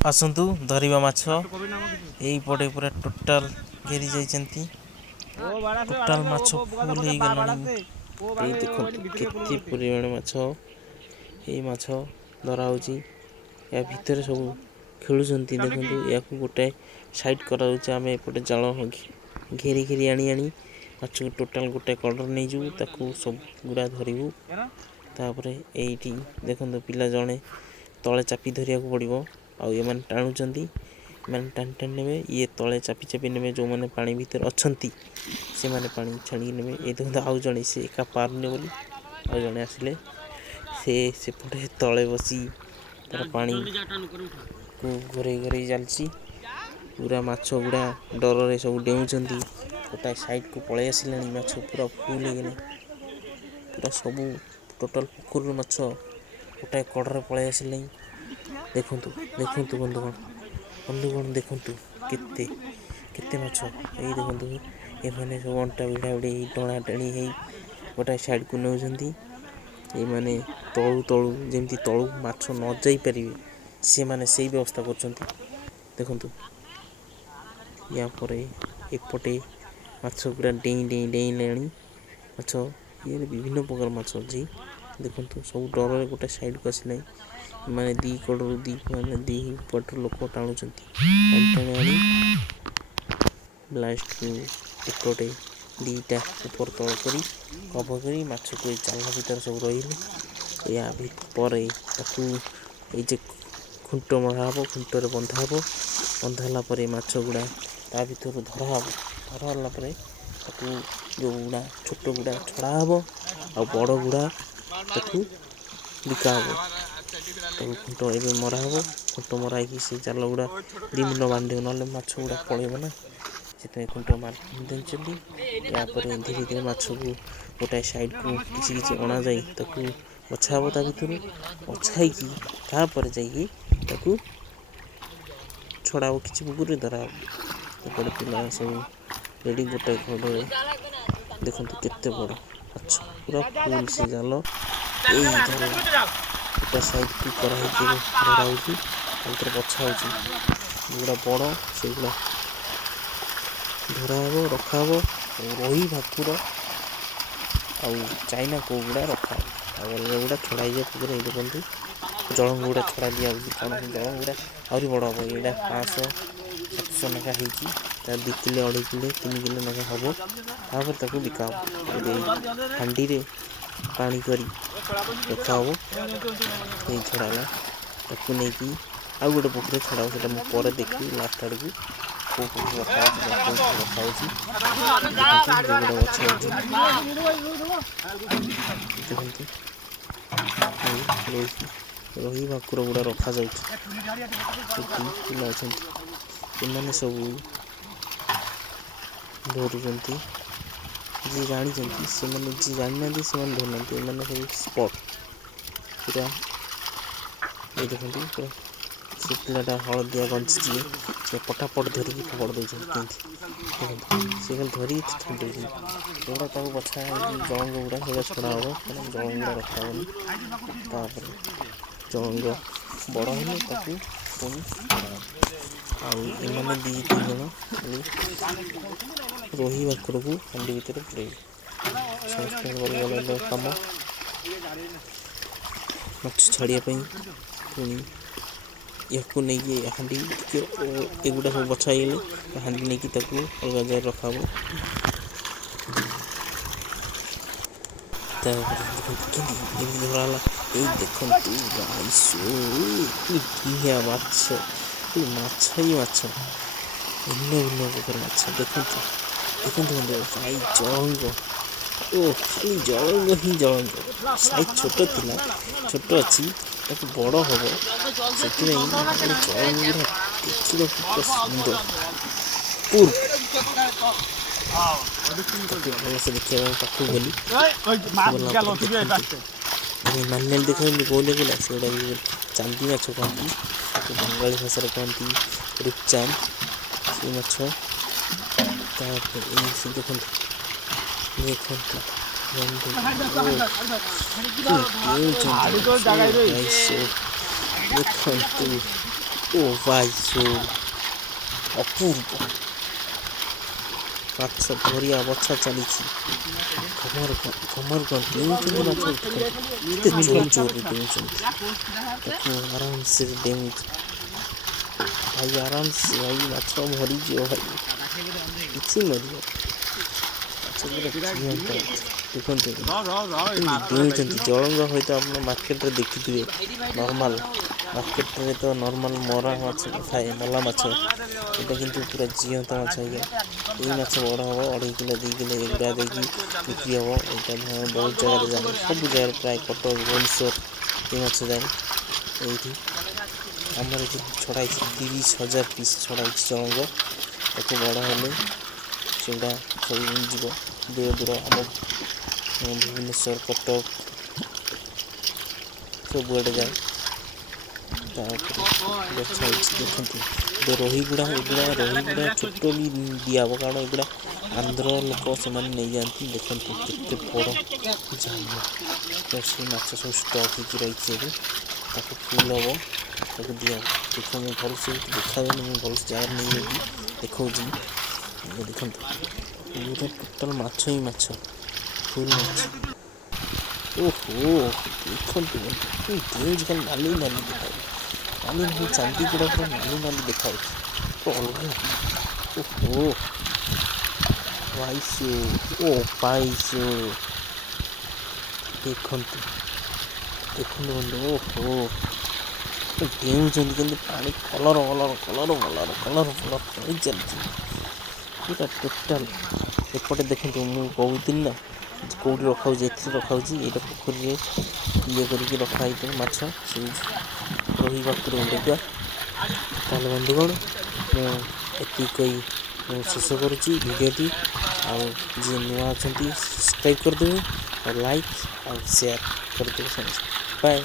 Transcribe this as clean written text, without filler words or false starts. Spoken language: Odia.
ଆସନ୍ତୁ ଧରିବା ମାଛ। ଏଇପଟେ ପୁରା ଟୋଟାଲ ଘେରି ଯାଇଛନ୍ତି। ଟୋଟାଲ ମାଛ ଫୁଲ ହେଇଗଲାଣି। ଏଇ ଦେଖନ୍ତୁ କେତେ ପରିମାଣ ମାଛ। ଏଇ ମାଛ ଧରା ହଉଛି। ୟା ଭିତରେ ସବୁ ଖେଳୁଛନ୍ତି। ଦେଖନ୍ତୁ ୟାକୁ ଗୋଟାଏ ସାଇଡ କରାଯାଉଛି। ଆମେ ଏପଟେ ଜାଳ ଘେରି ଘେରି ଆଣି ମାଛକୁ ଟୋଟାଲ ଗୋଟେ କଡ଼ରେ ନେଇଯିବୁ। ତାକୁ ସବୁ ଗୁଡ଼ା ଧରିବୁ। ତାପରେ ଏଇଠି ଦେଖନ୍ତୁ ପିଲା ଜଣେ ତଳେ ଚାପି ଧରିବାକୁ ପଡ଼ିବ। ଆଉ ଏମାନେ ଟାଣୁଛନ୍ତି। ଏମାନେ ଟାଣି ଟାଣି ନେବେ। ଇଏ ତଳେ ଚାପି ଚାପି ନେବେ। ଯେଉଁମାନେ ପାଣି ଭିତରେ ଅଛନ୍ତି ସେମାନେ ପାଣି ଛାଣିକି ନେବେ। ଏଇ ଦେଖନ୍ତୁ ଆଉ ଜଣେ ସେ ଏକା ପାରୁନି ବୋଲି ଆଉ ଜଣେ ଆସିଲେ। ସେ ସେପଟେ ତଳେ ବସି ତାର ପାଣିକୁ ଘୋରେଇ ଘୋରେଇ ଚାଲିଛି। ପୁରା ମାଛ ଗୁଡ଼ା ଡରରେ ସବୁ ଡେଉଁଛନ୍ତି। ଗୋଟାଏ ସାଇଡ଼କୁ ପଳେଇ ଆସିଲାଣି। ମାଛ ପୁରା ଫୁଲ ହେଇଗଲାଣି। ପୁରା ସବୁ ଟୋଟାଲ ପୋଖରୀରୁ ମାଛ ଗୋଟାଏ କଡ଼ରେ ପଳେଇ ଆସିଲେଣି। ଦେଖନ୍ତୁ ଦେଖନ୍ତୁ ବନ୍ଧୁଗଣ ଦେଖନ୍ତୁ କେତେ ମାଛ। ଏଇ ଦେଖନ୍ତୁ ଏମାନେ ସବୁ ଅଣ୍ଟା ଭିଡ଼ା ଭିଡ଼ି ହେଇ ଟଣା ଟଣି ହେଇ ଗୋଟାଏ ସାଇଡ଼କୁ ନେଉଛନ୍ତି। ଏମାନେ ତଳୁ ଯେମିତି ତଳୁ ମାଛ ନ ଯାଇପାରିବେ ସେମାନେ ସେଇ ବ୍ୟବସ୍ଥା କରୁଛନ୍ତି। ଦେଖନ୍ତୁ ୟା ପରେ ଏପଟେ ମାଛ ଗୁଡ଼ା ଡେଇଁ ଡେଇଁଲାଣି। ମାଛ ଇଏରେ ବିଭିନ୍ନ ପ୍ରକାର ମାଛ ଅଛି। ଦେଖନ୍ତୁ ସବୁ ଡରରେ ଗୋଟେ ସାଇଡ଼କୁ ଆସିଲାଣି। ମାନେ ଦି କଡ଼ରୁ ଦି ପଟରୁ ଲୋକ ଟାଣୁଛନ୍ତି। ଟାଣି ଟାଣି ଆଣି ଲାଷ୍ଟକୁ ଏପଟେ ଦିଟା ଉପର ତଳ କରି କଭର କରି ମାଛକୁ ଏଇ ଜାଲ ଭିତରେ ସବୁ ରହିଲେ। ୟା ପରେ ତାକୁ ଏଇ ଯେ ଖୁଣ୍ଟ ମରା ହେବ। ଖୁଣ୍ଟରେ ବନ୍ଧା ହେବ। ବନ୍ଧା ହେଲା ପରେ ମାଛ ଗୁଡ଼ା ତା ଭିତରୁ ଧରା ହେବ। ଧରା ହେଲା ପରେ ତାକୁ ଯେଉଁ ଗୁଡ଼ା ଛୋଟ ଗୁଡ଼ା ଛଡ଼ା ହେବ। ଆଉ ବଡ଼ ଗୁଡ଼ା ତାକୁ ବିକା ହେବ। ତାକୁ ଖୁଣ୍ଟ ଏବେ ମରା ହେବ। ଖୁଣ୍ଟ ମରା ହେଇକି ସେ ଜାଲ ଗୁଡ଼ା ଦୁଇ ଦିନ ବାନ୍ଧିବ। ନହେଲେ ମାଛ ଗୁଡ଼ା ପଳେଇବ ନା। ସେଥିପାଇଁ ଖୁଣ୍ଟ ମାରି ଦେଇଛନ୍ତି। ୟାପରେ ଧୀରେ ଧୀରେ ମାଛକୁ ଗୋଟାଏ ସାଇଡ଼କୁ କିଛି କିଛି ଅଣାଯାଇ ତାକୁ ବଛା ହେବ। ତା ଭିତରୁ ବଛା ହେଇକି ତାପରେ ଯାଇକି ତାକୁ ଛଡ଼ା ହେବ। କିଛି ପୁକୁରରେ ଧରା ହେବ। ଏପଟେ ପିଲା ସବୁ ରେଡ଼ି ଗୋଟାଏ କଡ଼ରେ ଦେଖନ୍ତୁ କେତେ ବଡ଼ ମାଛ ପୁରା ଫୁଲ ସେ ଜାଲ। ଏଇ ଜାଲ ଗୋଟେ ସାଇଡ଼କୁ କରାହେଇକି ଧରା ହେଉଛି। ତା ଭିତରେ ବଛା ହେଉଛି। ଯେଉଁଗୁଡ଼ା ବଡ଼ ସେଗୁଡ଼ା ଧରା ହେବ ରଖା ହେବ। ଆଉ ରୋହି ଭାକୁର ଆଉ ଚାଇନା କଉ ଗୁଡ଼ା ରଖା ହେବ। ଆଉ ଅଲଗା ଗୁଡ଼ା ଛଡ଼ା ହେଇଯିବ ପୁକୁରରେ। ଏଇ ଦେଖନ୍ତୁ ଜଳଙ୍ଗ ଗୁଡ଼ା ଛଡ଼ା ଦିଆହେଉଛି। କାରଣ ସେ ଜଳଙ୍ଗ ଗୁଡ଼ା ଆହୁରି ବଡ଼ ହେବ। ଏଇଟା 500 700 ଲେଖା ହେଇଛି। ତା 2 କିଲୋ 2.5 କିଲୋ 3 କିଲୋ ଲେଖା ହେବ। ତାପରେ ତାକୁ ବିକା ହେବ। ଏବେ ହାଣ୍ଡିରେ ପାଣି କରି ରଖା ହେବ। ହେଇ ଛଡ଼ା ହେଲା। ତାକୁ ନେଇକି ଆଉ ଗୋଟେ ପୋଖରୀରେ ଛଡ଼ା ହେବ। ସେଇଟା ମୁଁ ପରେ ଦେଖିବି ଲାଷ୍ଟ ଆଡ଼କୁ କେଉଁ ପୋଖରୀ ରଖାହେଉଛି ବା କେଉଁଠି ରଖାହେଉଛି। ଦେଖନ୍ତୁ ଯେଉଁଗୁଡ଼ା ବଛା ହେଉଛି ଦେଖନ୍ତୁ ରୋହି ଭାକୁର ଗୁଡ଼ା ରଖାଯାଉଛି। ସେଠି ପିଲା ଅଛନ୍ତି। ଏମାନେ ସବୁ ଧରୁଛନ୍ତି। ଯିଏ ଜାଣିଛନ୍ତି ସେମାନେ, ଯିଏ ଜାଣିନାହାନ୍ତି ସେମାନେ ଧରୁନାହାନ୍ତି। ଏମାନେ ସବୁ ସ୍ପଟ୍ ପୁରା। ଏଇ ଦେଖନ୍ତୁ ପୁରା ସେ ପିଲାଟା ହଳଦିଆ ଗଞ୍ଜି ଯିଏ ସେ ପଟାପଟ ଧରିକି ଫୋପାଡ଼ି ଦେଉଛନ୍ତି। କେମିତି ଦେଖନ୍ତୁ ସେ ଖାଲି ଧରିକି ଛାଡ଼ି ଦେଉଛନ୍ତି। ସେଗୁଡ଼ା ତାକୁ ବଛା ହେଇକି ଜଳଙ୍ଗ ଗୁଡ଼ା ସେଗୁଡ଼ା ଛଡ଼ା ହେବ। କାରଣ ଜଳଙ୍ଗ ଗୁଡ଼ା ରଖା ହେବନି। ତାପରେ ଜଳଙ୍ଗ ବଡ଼ ହେଲେ ତାକୁ ପୁଣି ଛଡ଼ା ହେବ। ଆଉ ଏମାନେ 2-3 ଜଣ ଖାଲି ରୋହି ଭାକୁରକୁ ହାଣ୍ଡି ଭିତରେ ପୁରେଇବେ। ସମସ୍ତଙ୍କର ଅଲଗା ଅଲଗା କାମ। ମାଛ ଛାଡ଼ିବା ପାଇଁ ପୁଣି ୟାକୁ ନେଇକି ହାଣ୍ଡି ଟିକେ ଏଗୁଡ଼ା ସବୁ ବଛା ହେଇଗଲେ ହାଣ୍ଡି ନେଇକି ତାକୁ ଅଲଗା ଜାଗାରେ ରଖାହେବ। ତାପରେ ଦେଖନ୍ତୁ କେମିତି ଧରା ହେଲା। ଏଇ ଦେଖନ୍ତୁ କିଆ ମାଛ। ମାଛ ହିଁ ମାଛ। ଭିନ୍ନ ଭିନ୍ନ ପ୍ରକାର ମାଛ। ଦେଖନ୍ତୁ ବନ୍ଧୁ ଭାଇ ଜଳଙ୍ଗ ଓ ଖାଲି ଜଳଙ୍ଗ ହିଁ ଜଳଙ୍ଗ। ସାଇଜ ଛୋଟ ଥିଲା, ଛୋଟ ଅଛି। ତାକୁ ବଡ଼ ହେବ। ସେଥିପାଇଁ ଜଳଙ୍ଗ ଗୁଡ଼ା ଦେଖିବାକୁ ପୁରା ସୁନ୍ଦର। ତାକୁ ଭଲସେ ଦେଖିବା ପାଇଁ ପାଖକୁ ଗଲି। ନାଲି ନାଲି ଦେଖାଯାଉନି ଗୋଲିଆ ଗୋଲିଆ ସେଗୁଡ଼ା ଚାନ୍ଦି ମାଛ କହନ୍ତି। ତାକୁ ବଙ୍ଗାଳୀ ଭାଷାରେ କହନ୍ତି ରୂପଚାନ୍ଦ। ସେ ମାଛ ତାପରେ ଏଇ ସେ ଦେଖନ୍ତୁ ବନ୍ଧୁ ଦେଖନ୍ତୁ ଓ ଭାଇ ଅପୂର୍ବ ମାଛ ଧରିବା ବଛା ଚାଲିଛି। ଖମର ଡେଉଁଛନ୍ତି ମାଛ କେତେ ଜୋରରେ ଡେଉଁଛନ୍ତି। ତାକୁ ଆରାମସେ ଡେଉଁଛି ଭାଇ, ଆରାମସେ ଭାଇ, ମାଛ ମରିଯିବ ଭାଇ, କିଛି ମରିବ ମାଛ ପୁରା ଜିଅନ୍ତା ମାଛ। ଦେଖନ୍ତୁ ଡେଉଁଛନ୍ତି। ଜଳଙ୍ଗ ହୁଏତ ଆପଣ ମାର୍କେଟରେ ଦେଖିଥିବେ। ମାର୍କେଟରେ ତ ନର୍ମାଲ ମରା ମାଛ ଥାଏ, ମଲା ମାଛ। ଏଇଟା କିନ୍ତୁ ପୁରା ଜିଅନ୍ତା ମାଛ ଆଜ୍ଞା। ଏଇ ମାଛ ବଡ଼ ହେବ 2.5 କିଲୋ 2 କିଲୋ ଏଗୁଡ଼ା ଦେଇକି ବିକ୍ରି ହେବ। ଏଇଟା ବହୁତ ଜାଗାରେ ଯାଏ, ସବୁ ଜାଗାରେ ପ୍ରାୟ କଟକ ଭୁବନେଶ୍ୱର ଏ ମାଛ ଯାଏ। ଏଇଠି ଆମର ଏଠି ଛଡ଼ା ହେଇଛି 30,000 ପିସ୍ ଛଡ଼ା ହେଇଛି ଜଳଙ୍ଗ। ତାକୁ ବଡ଼ ହେଲେ ସେଗୁଡ଼ା ସବୁ ଯିବ ଦୂର ଦୂର ଆମ ଭୁବନେଶ୍ୱର, କଟକ ସବୁଆଡ଼େ ଯାଏ। ତାପରେ ବଛା ହେଇଛି ଦେଖନ୍ତୁ। ଏବେ ରୋହିଗୁଡ଼ା ଏଗୁଡ଼ା ଛୋଟ ବି ଦିଆହେବ, କାରଣ ଏଗୁଡ଼ା ଆନ୍ଧ୍ର ଲୋକ ସେମାନେ ନେଇଯାଆନ୍ତି। ଦେଖନ୍ତୁ କେତେ ବଡ଼ ଜାଲ, ସେ ମାଛ ସବୁ ଷ୍ଟକ୍ ହେଇକି ରହିଛି ଏବେ। ତାକୁ ଫୁଲ୍ ହେବ, ତାକୁ ଦିଆହେବ। ଦେଖ ମୁଁ ଭଲସେ ଦେଖାଯାଉନି, ମୁଁ ଭଲସେ ଜାଗାରେ ନେଇକି ଦେଖାଉଛି। ଦେଖନ୍ତୁ ପୁରା ଟୋଟାଲ୍ ମାଛ ହିଁ ମାଛ, ଫୁଲ୍ ମାଛ। ଓହୋ ଦେଖନ୍ତୁ ଡେଉଁଛି ଖାଲି ନାଲି ନାଲି ଦେଖାଯାଉଛି। ନାଲି ନାଲି ଚାନ୍ଦି ଗୁଡ଼ା ପୁରା ନାଲି ନାଲି ଦେଖାଯାଉଛି, ପୁରା ଅଲଗା। ଓହୋ ପାଇଛୁ, ପାଇଛୁ ଦେଖନ୍ତୁ ବନ୍ଧୁ। ଓହୋ ଡେଉଁଛନ୍ତି କିନ୍ତୁ ପାଣି କଲର କରି ଚାଲିଛି ପୁରା ଟୋଟାଲ୍। ଏପଟେ ଦେଖନ୍ତୁ, ମୁଁ କହୁଥିଲି ନା କେଉଁଠି ରଖାହେଉଛି, ଏଥିରେ ରଖାହେଉଛି। ଏଇଟା ପୋଖରୀରେ ଇଏ କରିକି ରଖା ହେଇଥିବ ମାଛ, ସେଇ ରୋହି ଭାକୁର ଗୁଡ଼ାକ। ତାହେଲେ ବନ୍ଧୁଗଣ, ମୁଁ ଏତିକି କହି ମୁଁ ଶେଷ କରୁଛି ଭିଡ଼ିଓଟି। ଆଉ ଯିଏ ନୂଆ ଅଛନ୍ତି ସବସ୍କ୍ରାଇବ୍ କରିଦେବେ, ଆଉ ଲାଇକ୍ ଆଉ ସେୟାର କରିଦେବେ ସମସ୍ତେ। ବାଏ।